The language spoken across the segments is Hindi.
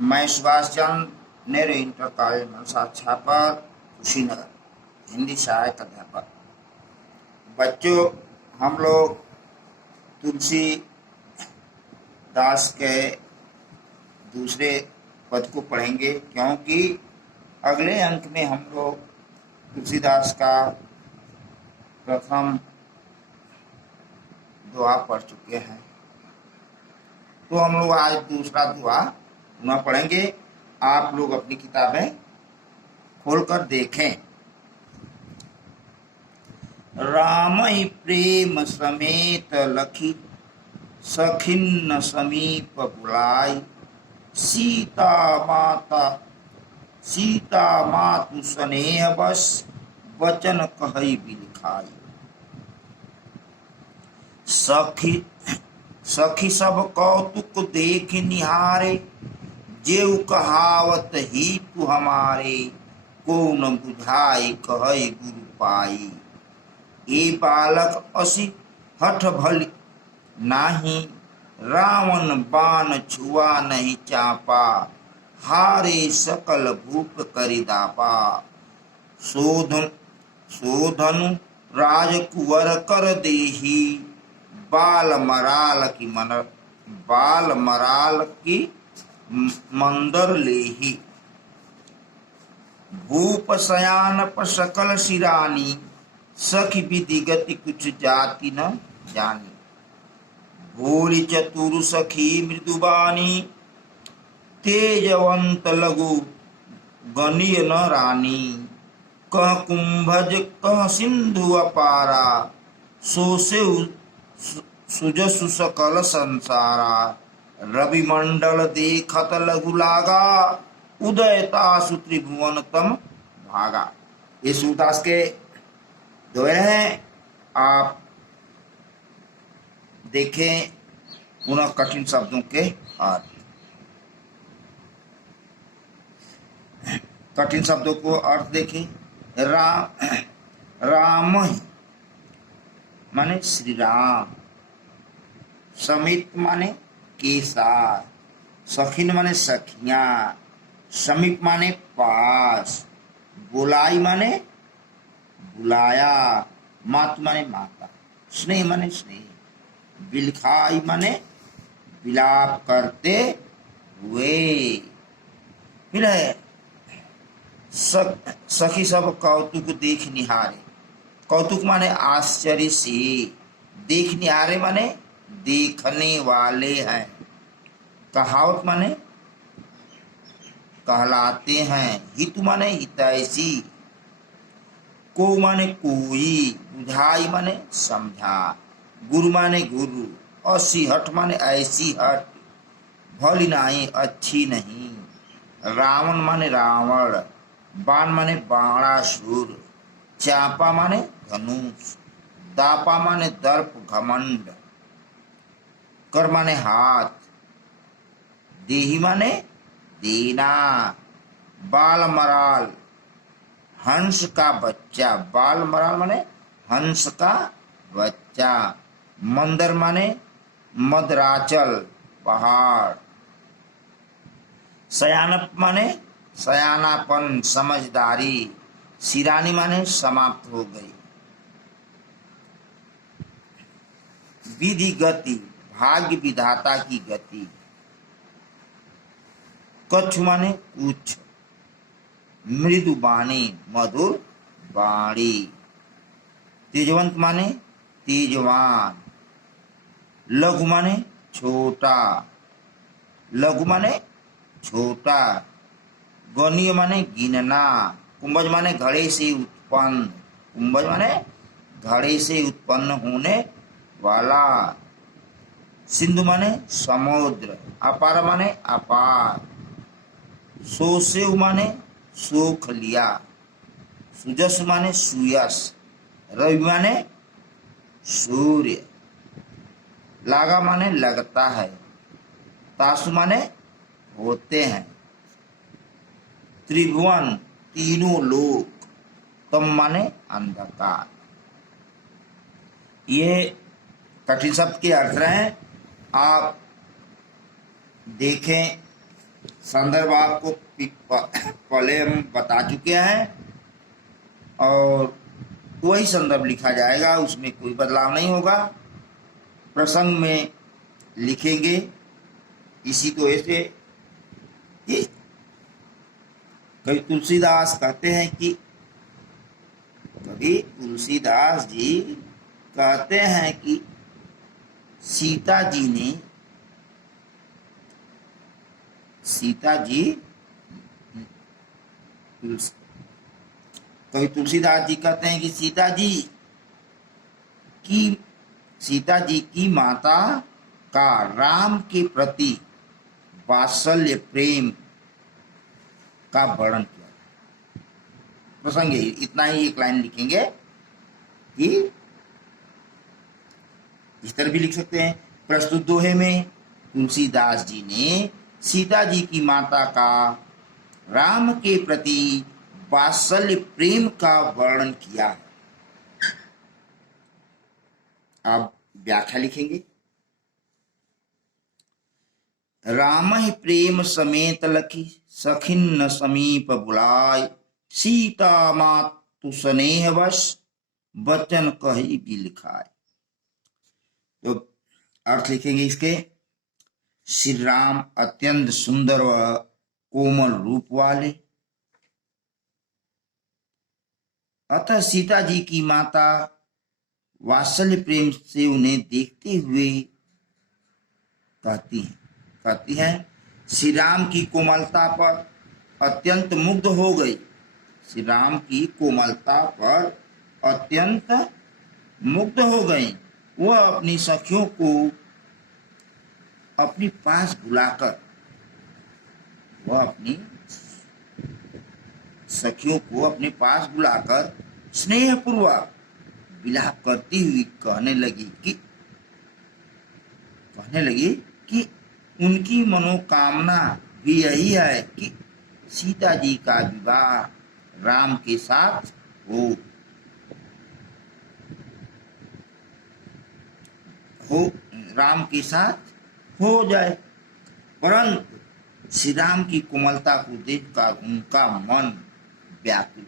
मैं सुभाष चंद्र नेहरू इंटर कॉलेज मनसा छापर कुशीनगर हिंदी सहायक अध्यापक। बच्चों, हम लोग तुलसी दास के दूसरे पद को पढ़ेंगे, क्योंकि अगले अंक में हम लोग तुलसीदास का प्रथम दुआ पढ़ चुके हैं। तो हम लोग आज दूसरा दुआ पुनः पढ़ेंगे। आप लोग अपनी किताबें खोलकर देखें। राम ही प्रेम समेत लखी सखिन्न समीप बुलाई सीता मातु स्नेह बस वचन कहि बिलखाई। सखी सब कौतुक देख निहारे जेऊ कहावत ही तू हमारे को न बुझाई कहे गुरु पाई। ए बालक असी हठ भली नाही रावण बाण छुआ नहीं चापा हारे सकल भूप करि दापा। शोधनु राजकुवर कर देही बाल मराल की मंदर लेही। भूप शयान पर सकल सिरानी सखी विधि गति कुछ जाति न जानी। भोली चतुर सखी मृदुबानी तेजवंत लघु गणीय न रानी। कह कुंभज कह सिंधु अपारा सो से सुजसु सकल संसारा। रवि मंडल देखत लघु लागा उदयतासु त्रिभुवन तम भागा। ये सूरदास के दोहे हैं। आप देखें पुनः कठिन शब्दों के अर्थ। कठिन शब्दों को अर्थ देखें। राम माने श्री राम, समित माने केसार, सखिन माने सखियां, समीप माने पास, बुलाई माने बुलाया, मात माने माता, स्नेह माने स्नेह, बिलखाई माने विलाप करते हुए। फिर है सखी सब कौतुक देख निहारे। कौतुक माने आश्चर्य से, देख निहारे माने देखने वाले हैं। कहावत माने कहलाते हैं। हितु माने हितैषी, को माने कोई, बुझाई माने समझा, गुरु माने गुरु, असी हट माने ऐसी हट, भली नहीं अच्छी नहीं। रावण माने रावण, बाण माने बाणासुर, चापा माने धनुष, दापा माने दर्प घमंड, कर माने हाथ, देही माने देना, बाल मराल हंस का बच्चा, बाल मराल माने हंस का बच्चा, मंदर माने मदराचल पहाड़, सयानप माने सयानापन समझदारी, सिरानी माने समाप्त हो गई। विधि गति भाग्य विधाता की गति। कच्छ माने कुछ, मृदु बाणी मधुर बाणी, तेजवंत माने तेजवान, लघु माने छोटा, लघु माने छोटा, गणीय माने गिनना, कुंभज माने घड़े से उत्पन्न, कुंभज माने घड़े से उत्पन्न होने वाला, सिंधु माने समुद्र, अपार माने अपार, सोसेव माने सोख लिया, सुजस माने सुयस, रवि माने सूर्य, लागा माने लगता है, तासु माने होते हैं, त्रिभुवन तीनों लोक, तम माने अंधकार। ये कठिन शब्द के अर्थ हैं। आप देखें संदर्भ आपको पहले हम बता चुके हैं और वही संदर्भ लिखा जाएगा, उसमें कोई बदलाव नहीं होगा। प्रसंग में लिखेंगे इसी को ऐसे कि कभी तुलसीदास कहते हैं कि कभी तुलसीदास जी कहते हैं कि सीता जी कभी तुलसीदास जी कहते हैं कि सीता जी की माता का राम के प्रति वात्सल्य प्रेम का वर्णन किया। प्रसंग इतना ही, एक लाइन लिखेंगे कि इस तरह भी लिख सकते हैं। प्रस्तुत दोहे में तुलसीदास जी ने सीता जी की माता का राम के प्रति वात्सल्य प्रेम का वर्णन किया है। अब व्याख्या लिखेंगे। राम ही प्रेम समेत लखी सखिन समीप बुलाय, सीता मातु स्नेह वश वचन कही गिल खाए। तो अर्थ लिखेंगे इसके। श्री राम अत्यंत सुंदर व कोमल रूप वाले, अतः सीता जी की माता वात्सल्य प्रेम से उन्हें देखते हुए कहती हैं श्री राम की कोमलता पर अत्यंत मुग्ध हो गई। श्री राम की कोमलता पर अत्यंत मुग्ध हो गई। वह अपनी सखियों को अपने पास बुलाकर स्नेहपूर्वक विलाप करती हुई कहने लगी कि उनकी मनोकामना भी यही है कि सीता जी का विवाह राम के साथ हो जाए। परंतु श्री राम की कोमलता को देखकर उनका मन व्याकुल,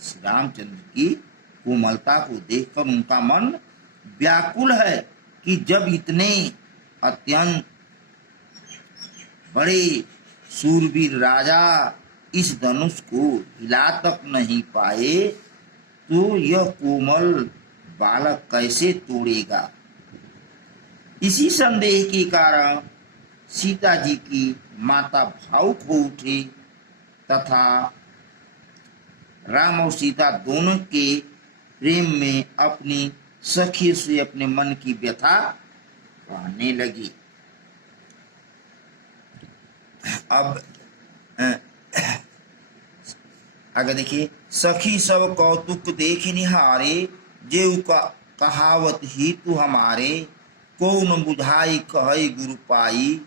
श्री रामचंद्र की कोमलता को देखकर उनका मन व्याकुल है कि जब इतने अत्यंत बड़े शूरवीर राजा इस धनुष को हिला तक नहीं पाए तो यह कोमल बालक कैसे तोड़ेगा। इसी संदेह के कारण सीता जी की माता भावुक हो उठी तथा राम और सीता दोनों के प्रेम में अपनी सखी से अपने मन की व्यथा कहने लगी। अब आगे देखिए। सखी सब कौतुक देख निहारे, जेऊ का कहावत ही तू हमारे, कौन बुझाई कहे गुरु पाई,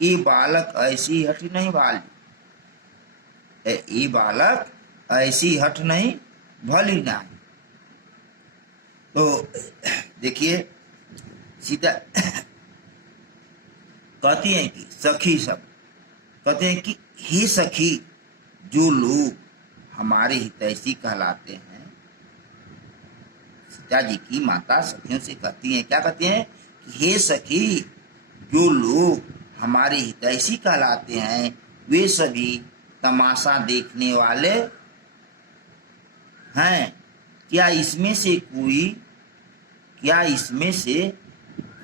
ये बालक ऐसी हठ नहीं भाली। ये बालक ऐसी हठ नहीं भली ना। तो देखिए सीता कहती हैं कि सखी सब कहते हैं कि हे सखी, जो लोग हमारे हितैषी कहलाते हैं, सीता जी की माता सखियों से कहती हैं, क्या कहती हैं कि हे सखी, जो लोग हमारे हितैषी कहलाते हैं वे सभी तमाशा देखने वाले हैं। क्या इसमें से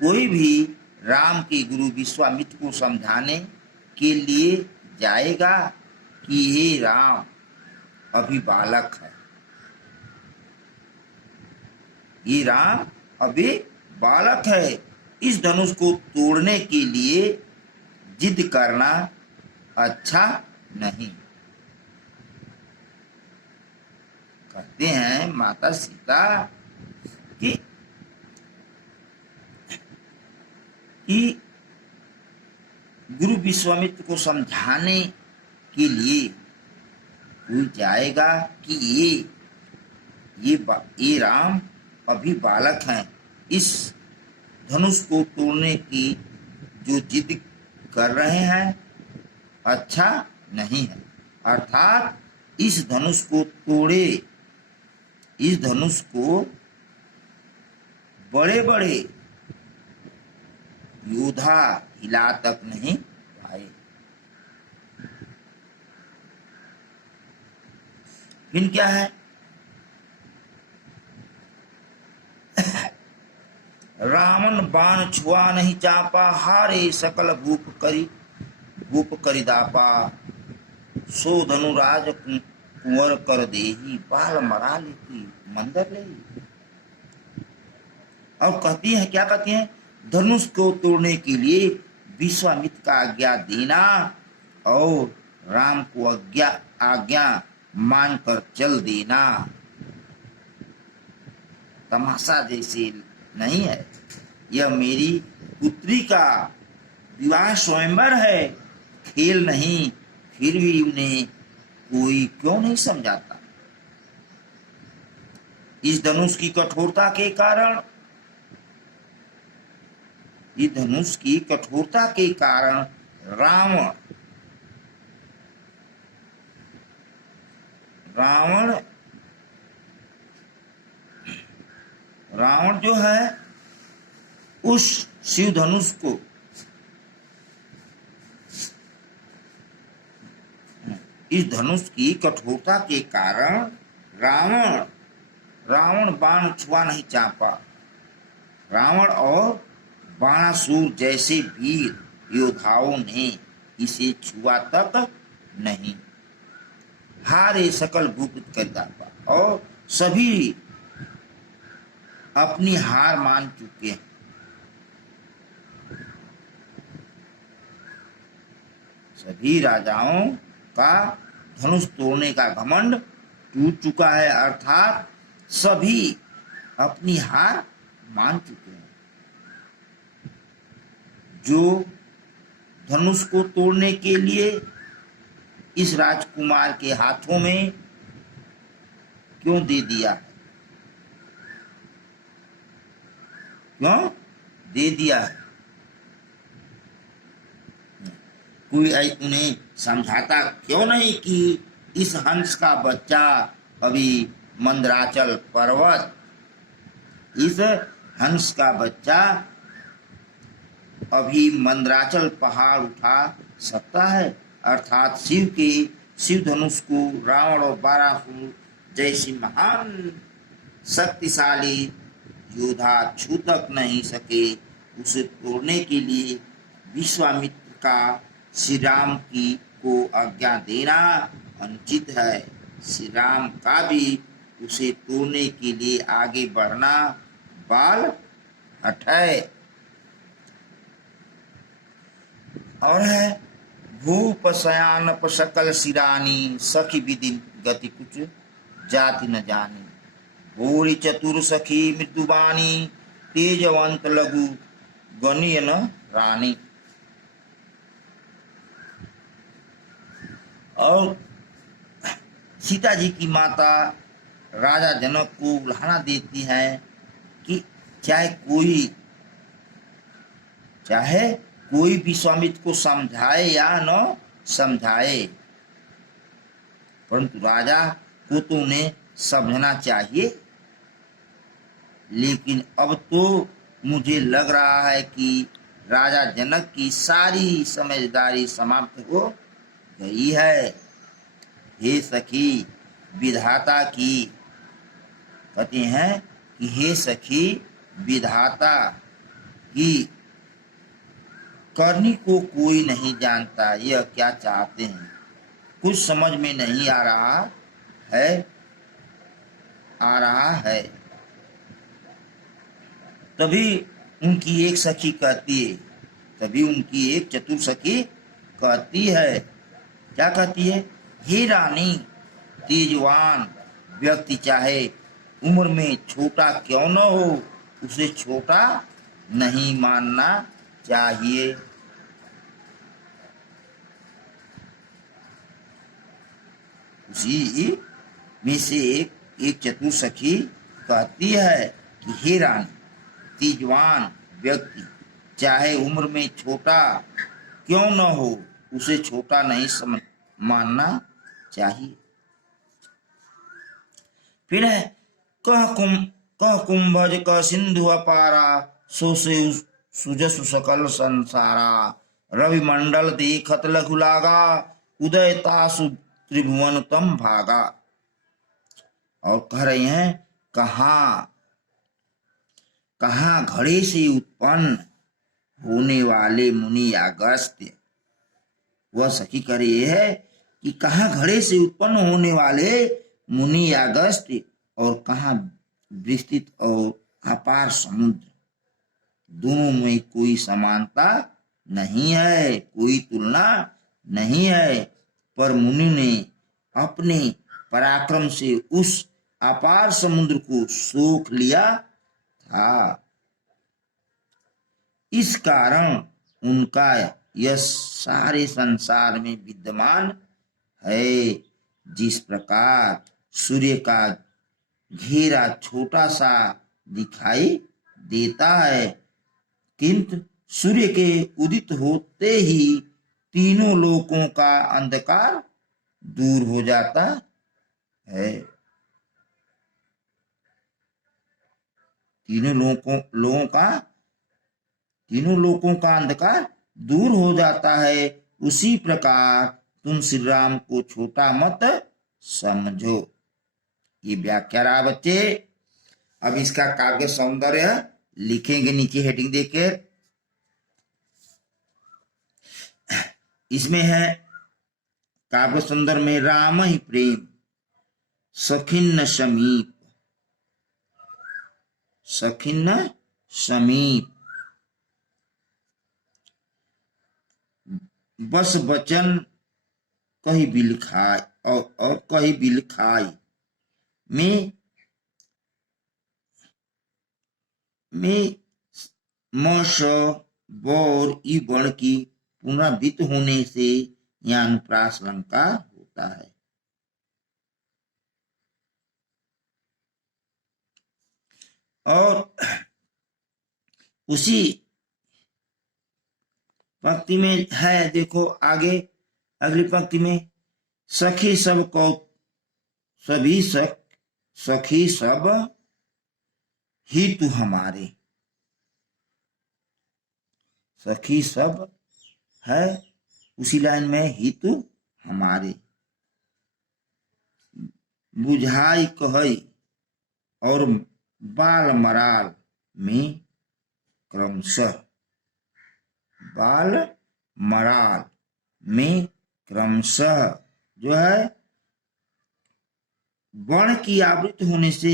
कोई भी राम के गुरु विश्वामित्र को समझाने के लिए जाएगा कि हे राम अभी बालक है, ये राम अभी बालक है, इस धनुष को तोड़ने के लिए जिद करना अच्छा नहीं। कहते हैं माता सीता कि गुरु विश्वामित्र को समझाने के लिए कोई जाएगा कि ये राम अभी बालक हैं, इस धनुष को तोड़ने की जो जिद कर रहे हैं अच्छा नहीं है। अर्थात इस धनुष को तोड़े, इस धनुष को बड़े बड़े योद्धा हिला तक नहीं पाए। फिर क्या है, रावण बाण छुआ नहीं चापा, हारे सकल भूप करि दापा, सो धनुराज कुंवर कर देही, बाल मरा लेती मंदर ले। अब कहती है, क्या कहती है, धनुष को तोड़ने के लिए विश्वामित्र का आज्ञा देना और राम को आज्ञा मानकर चल देना तमाशा जैसे नहीं है। यह मेरी पुत्री का विवाह स्वयंवर है, खेल नहीं। फिर भी उन्हें कोई क्यों नहीं समझाता। इस धनुष की कठोरता के कारण, इस धनुष की कठोरता के कारण रावण जो है उस शिव धनुष को इस धनुष की कठोरता के कारण रावण बाण छुआ नहीं चापा। रावण और बाणासुर जैसे वीर योद्धाओं ने इसे छुआ तक नहीं। हारे सकल भूपित कर दापा, और सभी अपनी हार मान चुके हैं। सभी राजाओं का धनुष तोड़ने का घमंड टूट चुका है, अर्थात सभी अपनी हार मान चुके हैं। जो धनुष को तोड़ने के लिए इस राजकुमार के हाथों में क्यों दे दिया, क्यों दे दिया, कोई उन्हें समझाता क्यों नहीं कि इस हंस का बच्चा अभी मंदराचल पर्वत, इस हंस का बच्चा अभी मंदराचल पहाड़ उठा सकता है। अर्थात शिव धनुष को रावण और बाणासुर जैसी महान शक्तिशाली योद्धा छू तक नहीं सके। उसे तोड़ने के लिए विश्वामित्र का श्री राम को आज्ञा देना अनुचित है। श्री राम का भी उसे तोड़ने के लिए आगे बढ़ना बाल हठ है। और है, भूप शयानप सकल सिरानी, सखी विधि गति कुछ जाति न जानी, भोरी चतुर सखी मृदुबानी, तेजवंत लघु गणिय न रानी। और सीता जी की माता राजा जनक को उल्हाना देती है कि चाहे कोई विश्वामित्र को समझाए या न समझाए, परंतु राजा को तो उन्हें समझना चाहिए। लेकिन अब तो मुझे लग रहा है कि राजा जनक की सारी समझदारी समाप्त हो गई है। हे सखी विधाता की, कहते हैं कि हे सखी विधाता की करनी को कोई नहीं जानता। यह क्या चाहते हैं कुछ समझ में नहीं आ रहा है। तभी उनकी एक सखी कहती है, तभी उनकी एक चतुर सखी कहती है, क्या कहती है, हे रानी, तेजवान व्यक्ति चाहे उम्र में छोटा क्यों न हो, उसे छोटा नहीं मानना चाहिए। उसी में से एक चतुर सखी कहती है कि हे रानी, तेजवान व्यक्ति चाहे उम्र में छोटा क्यों न हो, उसे छोटा नहीं मानना चाहिए। फिर है कह कुंभज क सिंधु अपारा, सो से सुजसु सकल संसारा। रवि मंडल देखत लघु लागा, उदय तासु त्रिभुवन तम भागा। और कह रहे हैं कहाँ घड़े से उत्पन्न होने वाले मुनि अगस्त्य। वह सखी कह रही है कि कहाँ घड़े से उत्पन्न होने वाले मुनि अगस्त्य और कहाँ विस्तृत और अपार समुद्र, दोनों में कोई समानता नहीं है, कोई तुलना नहीं है। पर मुनि ने अपने पराक्रम से उस अपार समुद्र को सोख लिया था। इस कारण उनका यश सारे संसार में विद्यमान है। जिस प्रकार सूर्य का घेरा छोटा सा दिखाई देता है, किंतु सूर्य के उदित होते ही तीनों लोकों का अंधकार दूर हो जाता है। तीनों लोकों का अंधकार दूर हो जाता है। उसी प्रकार तुम श्री राम को छोटा मत समझो। ये व्याख्या रहा बच्चे। अब इसका काव्य सौंदर्य लिखेंगे नीचे हेडिंग देकर। इसमें है काव्य सौंदर्य में राम ही प्रेम सखिन्न समीप, सखिन्न समीप, बस बचन कही बिल खाए और कही बिल खाए में मश बोर ई बण की पुनरावृत्त होने से यहाँ अनुप्रास अलंकार होता है। और उसी पंक्ति में है, देखो आगे अगली पंक्ति में, सखी सब को सभी सखी सब ही तू हमारे। सखी सब है उसी लाइन में ही तू हमारे। बुझाई कहई और बाल मराल में क्रमशः, बाल मराल में क्रमशः जो है वर्ण की आवृत्ति होने से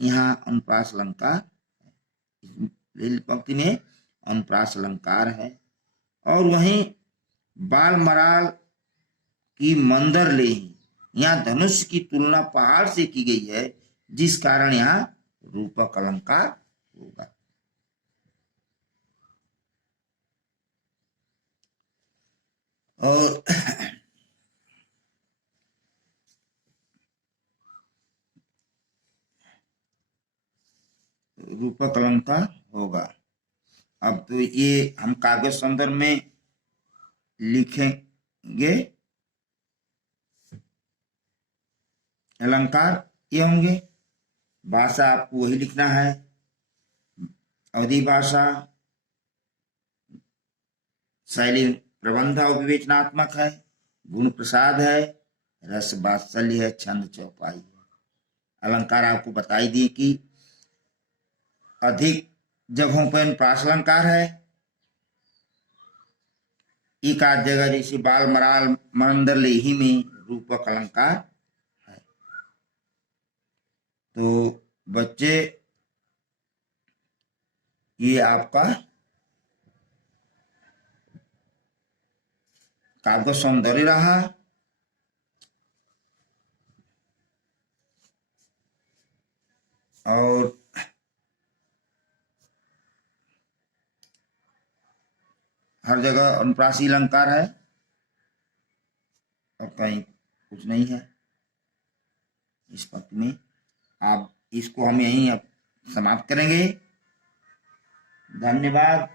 यहाँ अनुप्रास अलंकार, पंक्ति में अनुप्रास अलंकार है। और वहीं बाल मराल की मंदर ले, यहाँ धनुष की तुलना पहाड़ से की गई है, जिस कारण यहाँ रूपक अलंकार होगा। और रूपक अलंकार होगा। अब तो ये हम काव्य सौंदर्य में लिखेंगे अलंकार ये होंगे। भाषा आपको वही लिखना है, अवधि भाषा, शैली प्रबंध और विवेचनात्मक है, गुण प्रसाद है, रस वात्सल्य है, छंद चौपाई है। अलंकार आपको बताई दिए कि अधिक जगहों पर अनुप्रास अलंकार है, एक आध जगह जैसे बाल मराल मंदर लेही में रूपक अलंकार है। तो बच्चे ये आपका काव्य सौंदर्य रहा। और हर जगह अनुप्रासी अलंकार है और कहीं कुछ नहीं है इस पंक्ति में। आप इसको हम यहीं अब समाप्त करेंगे। धन्यवाद।